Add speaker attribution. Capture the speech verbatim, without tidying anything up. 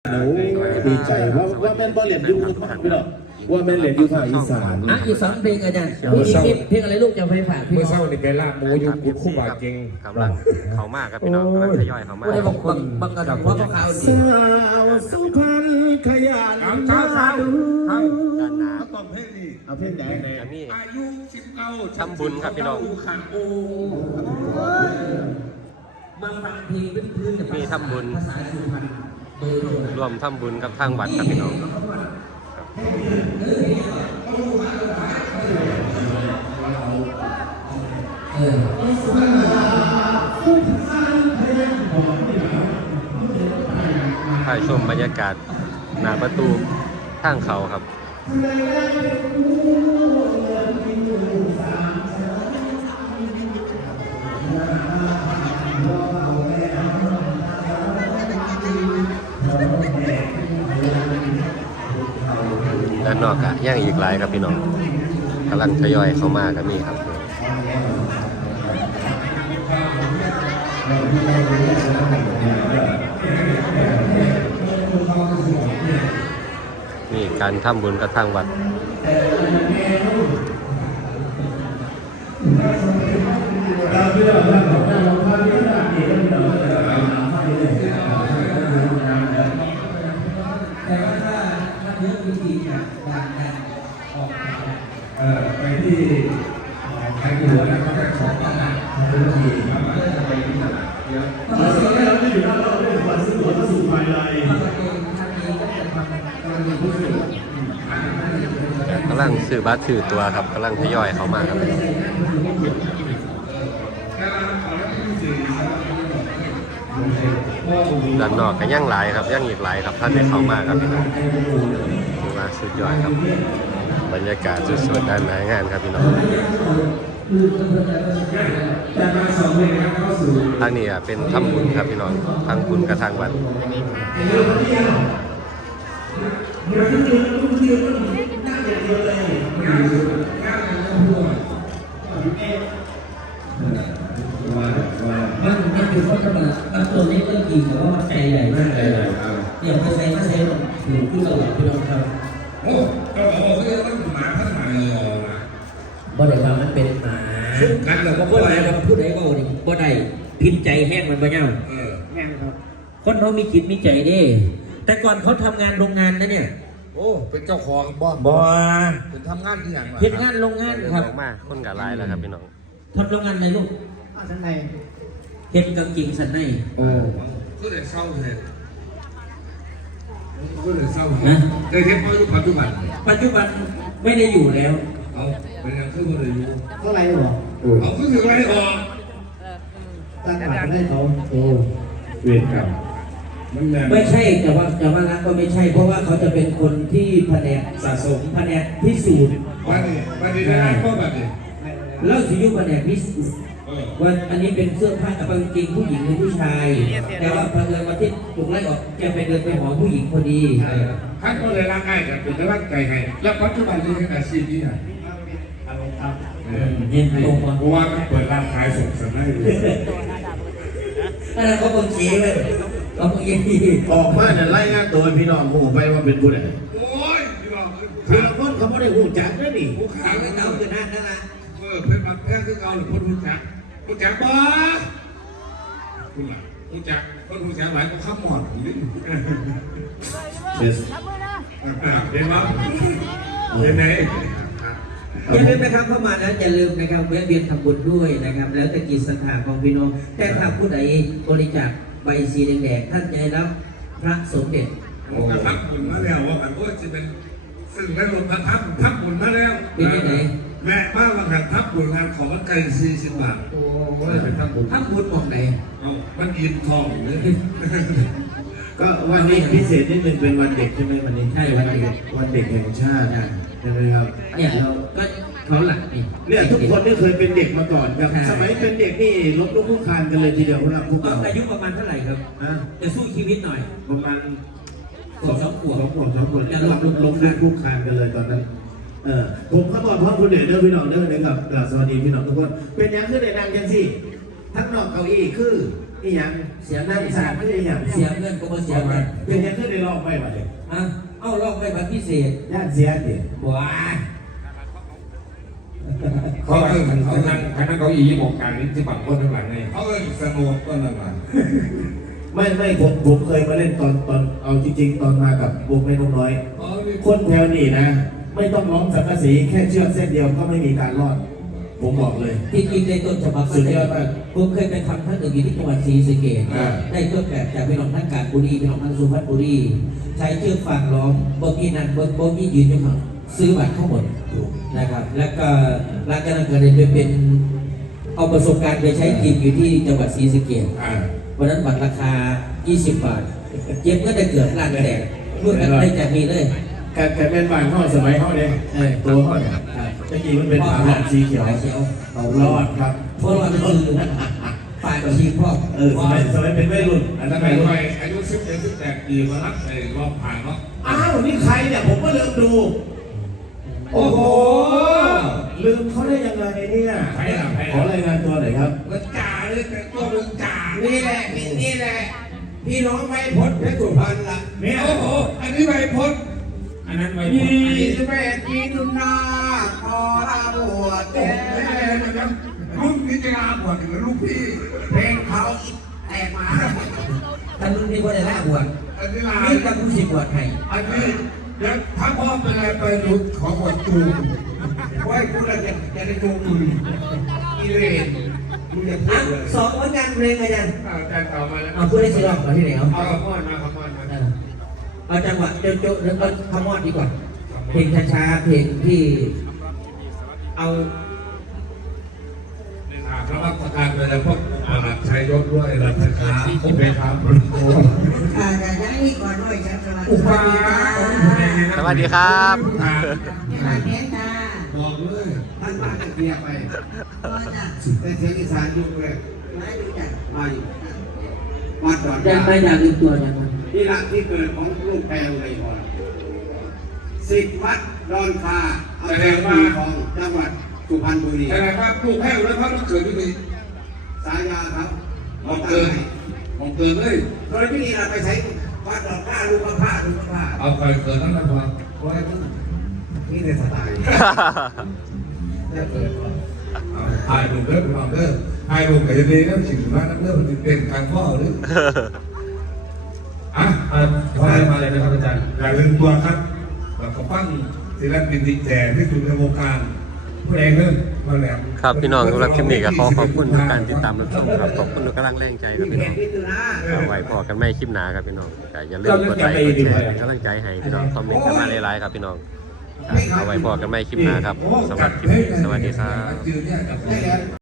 Speaker 1: หนูดีใจว่าว่าแม่นบอลเหรียญยูพี่น้องว่าแม่นเหรียญยูภาคอีสาน
Speaker 2: อ่ะอีกสองเพลงอาจารย์มีอีกเพลงอะไรลูกจะไปฝากพี่
Speaker 3: เมื่อเช้านี่แกลาบหมูอยู่กุดคู่บาเก่ง
Speaker 4: กำลังเขามากครับพี่น้องกำลังทยอยเขามาก
Speaker 2: บางคนบางกระเพาะเขาเอาดี
Speaker 1: สาวสุพรรณขยันมาดู
Speaker 4: ด้านหน้า
Speaker 3: ตอนเพลงนี้
Speaker 1: เอาเพลงไหน
Speaker 4: จะมี
Speaker 3: อายุสิบเก้า
Speaker 4: ทำบุญครับพี่น้อง
Speaker 3: ขันโอ
Speaker 2: มาฟังเพลงพื้นๆ
Speaker 4: มีทำบุญ
Speaker 2: ภาษาสุพรรณโดยรวม
Speaker 4: รวมทำบุญกับทางวัดครับพี่น้องถ่ายชมบรรยากาศหน้าประตูทางเขาครับด้านนอกอะย่างอีกหลายครับพี่น้องกำลังทยอยเข้ามากันนี่ครับนี่การทำบุญกับทางวัด
Speaker 3: ไปที่ไทยหัวนะเขาแค่สองพันนะเป็นทีครับไปที่ตลาดเยอะตอนนี้เราได้อยู่ด้านนอกได้ฝันสวนสู่ภายใน
Speaker 4: กำลังซื้อบัตรถือตัวครับกำลังทยอยเข้ามาครับด้านนอกก็ย่างหลายครับย่างอีกหลายครับท่านได้เข้ามาครับพี่น้องถือว่าสุดยอดครับบรรยากาศสดๆด้านหน้างานครับพี่น้องทางนี้เป็นทำบุญครับพี่น้องทางบุญกับทางวัด
Speaker 2: มันมันคือเขาจะมาตัวนี้เรื่องจริงแต่ว่าใจใหญ่มากเลยเดี๋ยวไปใส่มาใส่หนูที่ตลอดพี่น้องครับ
Speaker 3: โอ้ก็บอกเขาเรียกว่าหมาพันหมาเลยนะ
Speaker 2: บ่ได้ว่ามันเป็นหมากันเราก็บ่ได้เราพูดได้ก็ดิบ่ได้พินใจแห้งมันบ่เน่าเออแห้งครับคนเขามีจิตมีใจดิแต่ก่อนเขาทำงานโรงงานนะเนี่ย
Speaker 3: โอ้เป็นเจ้าของบ่
Speaker 2: บ่
Speaker 3: เป็นทำงานที่อย่างไร
Speaker 2: เฮ็ดงานโรงงานครับ
Speaker 4: มากคนกับลายแล้วครับพี่น้อง
Speaker 2: ทำโรงงานในลูก
Speaker 5: สันใน
Speaker 2: เฮ็ดกางเกงสันใน
Speaker 3: โอ้ก็เลยเศร้าเลยก็เลยเศร้านะเคยเฮ็ดมาอยู่ปัจจุบัน
Speaker 2: ปัจจุบันไม่ได้อยู่แล้ว
Speaker 3: เอาเป็นยังคือว่าเลยอยู่
Speaker 5: เท่าไรหรอ
Speaker 3: เอาคือถึงไรออก
Speaker 5: ตั้งหลักได้เขาโอ้
Speaker 3: เวรกรรม
Speaker 2: ไม่ใช่แต่ว่าแต่ว่ารักก็ไม่ใช่เพราะว่าเขาจะเป็นคนที่แผนกสะสมแผนกพิสูจน์
Speaker 3: วันนี้วันนี้ได้ก็แบบนี้
Speaker 2: เล่าสิยุแผนกพิสูจน์ว่าอันนี้เป็นเสื้อผ้ากับกางเกงผู้หญิงหรือผู้ชายแต่ว่าพอเดินมาที่ถูกไล่ออกแกไปเดินไปหอผู้หญิงพอดี
Speaker 3: ท่านก็เลยรักง่ายกันเป็นร่างกายให้แล้วปัจจุบันนี้เป็นอาชีพนี้นะ
Speaker 2: เย็นตรง
Speaker 3: เพราะว่าเปิดร้านขายส่งเสริมได้เลย
Speaker 2: อันนั้นเขาบังคีเลยเขาบังคี
Speaker 1: ออกมาเนี่ยไล่งานตัวพี่น้องหูไปว่าเป็นผู้ใด
Speaker 3: โอ้ยพี่น้อง
Speaker 1: พี่น้องคนเขาไม่ได้หูจักได้ดิ
Speaker 3: ผู้ขายก็
Speaker 2: เอาคือนั่นนั่นละ
Speaker 3: เออเป็นบัตรแพงคือเก่าหรือคนรู้จักรู้จักบ่คุณล่ะรู้จักคนรู้จักหลายก็ข้ามหมดอยู่ดิ
Speaker 1: เ
Speaker 3: ห็นไหมเห็นไหม
Speaker 2: อย่าลืมนะครับเข้ามาแล้วอย่าลืมนะครับแวะเวียนทำบุญด้วยนะครับแล้วแต่กิจสถานของพี่น้องแต่ถ้าผู้ใดบริจาคใบสีแดงๆท่านจะได้รับพระสมเด็จ
Speaker 3: โอ้กระทับบุญมาแล้วว่ากันว่าจะเป็นซึ่งได้รถพระทับทับบุญมาแล้ว
Speaker 2: เป็นยังไง
Speaker 3: แม่ป้าว่ากันทับบุญงานของมันไกลสี่สิบบาท
Speaker 2: โอ้ยเป็นทับบุญทับบุญมองไหน
Speaker 3: เอามันยินทองเลย
Speaker 1: ก็วันนี้พิเศษนิดนึงเป็นวันเด็กใช่ไหมวันนี้
Speaker 2: ใช่วันเด็ก
Speaker 1: วันเด็กแห่งชาติใช่ไหมครับ
Speaker 2: เนี่ยเราก็เขาหลักนี่
Speaker 1: เนี่ยทุกคนที่เคยเป็นเด็กมาก่อนครับสมัยเป็นเด็กนี่ลบลุกคุกคานกันเลยทีเดียวพวกเราพวกเรา
Speaker 2: อายุประมาณเท่าไหร่ครับจะสู้ชีวิตหน่อย
Speaker 1: ประมาณ
Speaker 2: สองสองขวบ
Speaker 1: สองขวบสองขวบจะลบลุกลุกคุกคานกันเลยตอนนั้นเออผมเขาบอกพ่อคุณเดชเด้อพี่น้องเด้อเด้อกับสวัสดีพี่น้องทุกคนเป็นอย่างคือในนางกันสิทั้งนอกเก้าอี้คือนี่ยัง
Speaker 2: เสียเงิ
Speaker 1: นั่
Speaker 2: น
Speaker 1: งสาดไม่ได้ยัง
Speaker 2: เสียเงินก็บ่เสียเงิน
Speaker 1: เป็นยังขึ้นในรอบไม่ไหว
Speaker 2: อ่ะเอ้าลอกไปบัตรพิเศษ
Speaker 1: ย่านเสียดิ
Speaker 2: ว้า
Speaker 3: เขาเออเขานั่งเขานั่งเก้าอี้หมกการนี้ที่บังคนข้างหลังไงเขาเออสโนว์ก็นั่นแหละ
Speaker 1: ไม่ไม่ผมผมเคยมาเล่นตอนตอนเอาจริงๆ ตอนมากับวงแม่นกน้อย คนแถวนี้นะ ไม่ต้องร้องสังกะสีแค่เชือกเส้นเดียวก็ไม่มีการรอด ผมบอกเลย
Speaker 2: ที่จริงในต้นฉบับ
Speaker 1: สุดยอดมาก
Speaker 2: ผมเคยไปทำท่านอื่นที่จังหวัดศรีสะเกษ
Speaker 1: อ่า
Speaker 2: ได้ต้นแบบจากพี่น้องท่านกาญบุรีพี่น้องท่านสุพรรณบุรี ใช้เชือกฟางล้อมโบกี้นั่นโบโบกี้ยืนอยู่ข้างซื้อบัตรทั้งหมดนะครับ แล้วก็หลังจากนั้นก็เลยไปเป็นเอาประสบการณ์ไปใช้จริงอยู่ที่จังหวัดศรีสะเกษ
Speaker 1: อ่า
Speaker 2: วันนั้นบัตรราคา ยี่สิบบาท เจ็บก็ได้เกือบล้านแตกพูดกันได้จากนี้เลย
Speaker 1: การการเป็นบ้านห้องสมัยห้องเนี่ย
Speaker 2: เออ
Speaker 1: ตัวห้องเนี่ยตะกี้มันเป็นฝาหลอดสีเขียว
Speaker 2: เขียว
Speaker 1: เอารอดครับ
Speaker 2: เพราะว่ามันคือฝ่ายชีพ่อ
Speaker 1: เออสมัยสมัยเป็นวัยรุ่นอัน
Speaker 3: แล้
Speaker 1: นั้
Speaker 3: วน ไป
Speaker 1: วัยรุ่น
Speaker 3: อายุสิบเจ็ดสิบแปดปีมารับในรอบผ่านเนาะ
Speaker 1: อ้าวนี่ใครเนี่ยผมก็ลืมดู โอ้โหลืมเขาได้ยังไงเนี่ยขอรายงานตัวหน่อยครับ
Speaker 3: มันจ่าเลยแต่ตัวมันจ่านี่แหละพี่นี่แหละพี่น้องไม่พ้นเพชรสุพรรณละเนี่ยโอ้โหอันนี้ไม่พ้นอันนั้นไม่พ้นอันนี้จะเป็นกีดุนาคอราบวชแก่รุ่นนี้จะลาบวชหรือลูกพี่เพลงเขาแตกมา
Speaker 2: ท่านรุ่นนี้ก็ได้ละบวช
Speaker 3: อันนี้ลา
Speaker 2: นี่กับผู้สิบวชให้
Speaker 3: อันนี้แล้วถ้าพ่อเป็นอะไรไปหลุดขอบวชจูงไว้กูจะจะได้จูงมึงอีเวนมึงจะพู
Speaker 2: อ่ะ
Speaker 3: ดเลย
Speaker 2: สองผลงานเพลงอาจารย์
Speaker 3: อาจารย์ต่อมาแล้ว
Speaker 2: เอาพูดได้สิรอบก่อนที่ไหนเอา
Speaker 3: เอาขมอนมาขมอนมา
Speaker 2: เออเอาจังหวะโจ๊ะๆแล้วก็ขมอดดีกว่า เพลงช้าๆเพลงที่เอา
Speaker 3: พระวักการไปแล้วพวกอาลักชัยยศด้วยรัชกาลผมเป็นครับโอ้
Speaker 6: อาจจะย้ายก่อนหน่อยครับสวัส
Speaker 3: อุ
Speaker 6: ดี
Speaker 3: ปา
Speaker 4: สวัสดีครับ
Speaker 6: ค่ะแม่ตา
Speaker 3: บอกเลยท่านมาจะเกียร์ไป
Speaker 6: พ่อจ้ะ
Speaker 3: แต่เสียงอีสานยุ่งเลย
Speaker 6: ไม่รู้จัก
Speaker 3: มาอยู่วัดก่อน
Speaker 2: ยังไม่อยากลืมตัวยังไง
Speaker 3: ที่รักที่เกิดของลูกแพงเลยก่อนสิบวัดดอนคาอำเภอภูทองจังหวัดสุพรรณบุรีแสดงว่าลูกแพงแล้วพระต้องเกิดที่นี่สายาครับมองเกินมองเกินเลยตอนที่นี่เราไปใช้วัดดอกผ้าลูกพระลูกพระเอาไปเกินนั่นแหละพอเพราะนี่ในสไตล์ถ่ายรูปเลิศลองเลิศถ่ายรูปกับยังไงแล้วสิ่งที่ว่านักเลิศมันเป็นการข้อหรืออ่ะพอได้มาเลยนะครับอาจารย์อย่าลืมตัวครับเราก็ปั้งศิลปินดีแจที่สุดในวงการผู้เองเรื่องมาแล้ว
Speaker 4: ครับพี่น้องสำหรับคลิปนี้ก็ขอขอบคุณทุกการติดตามรับชมครับขอบคุณทุกกำลังแรงใจครับพี่น้องเอาไว้พอกันไม่คลิปหนาครับพี่น้องก็อย่าลืมกดไลค์กดแชร์เป็นกำลังใจให้พี่น้องคอมเมนต์กันมาหลายๆครับพี่น้องเอาไว้พอกันไม่คลิปหนาครับสำหรับคลิปนี้สวัสดีครับ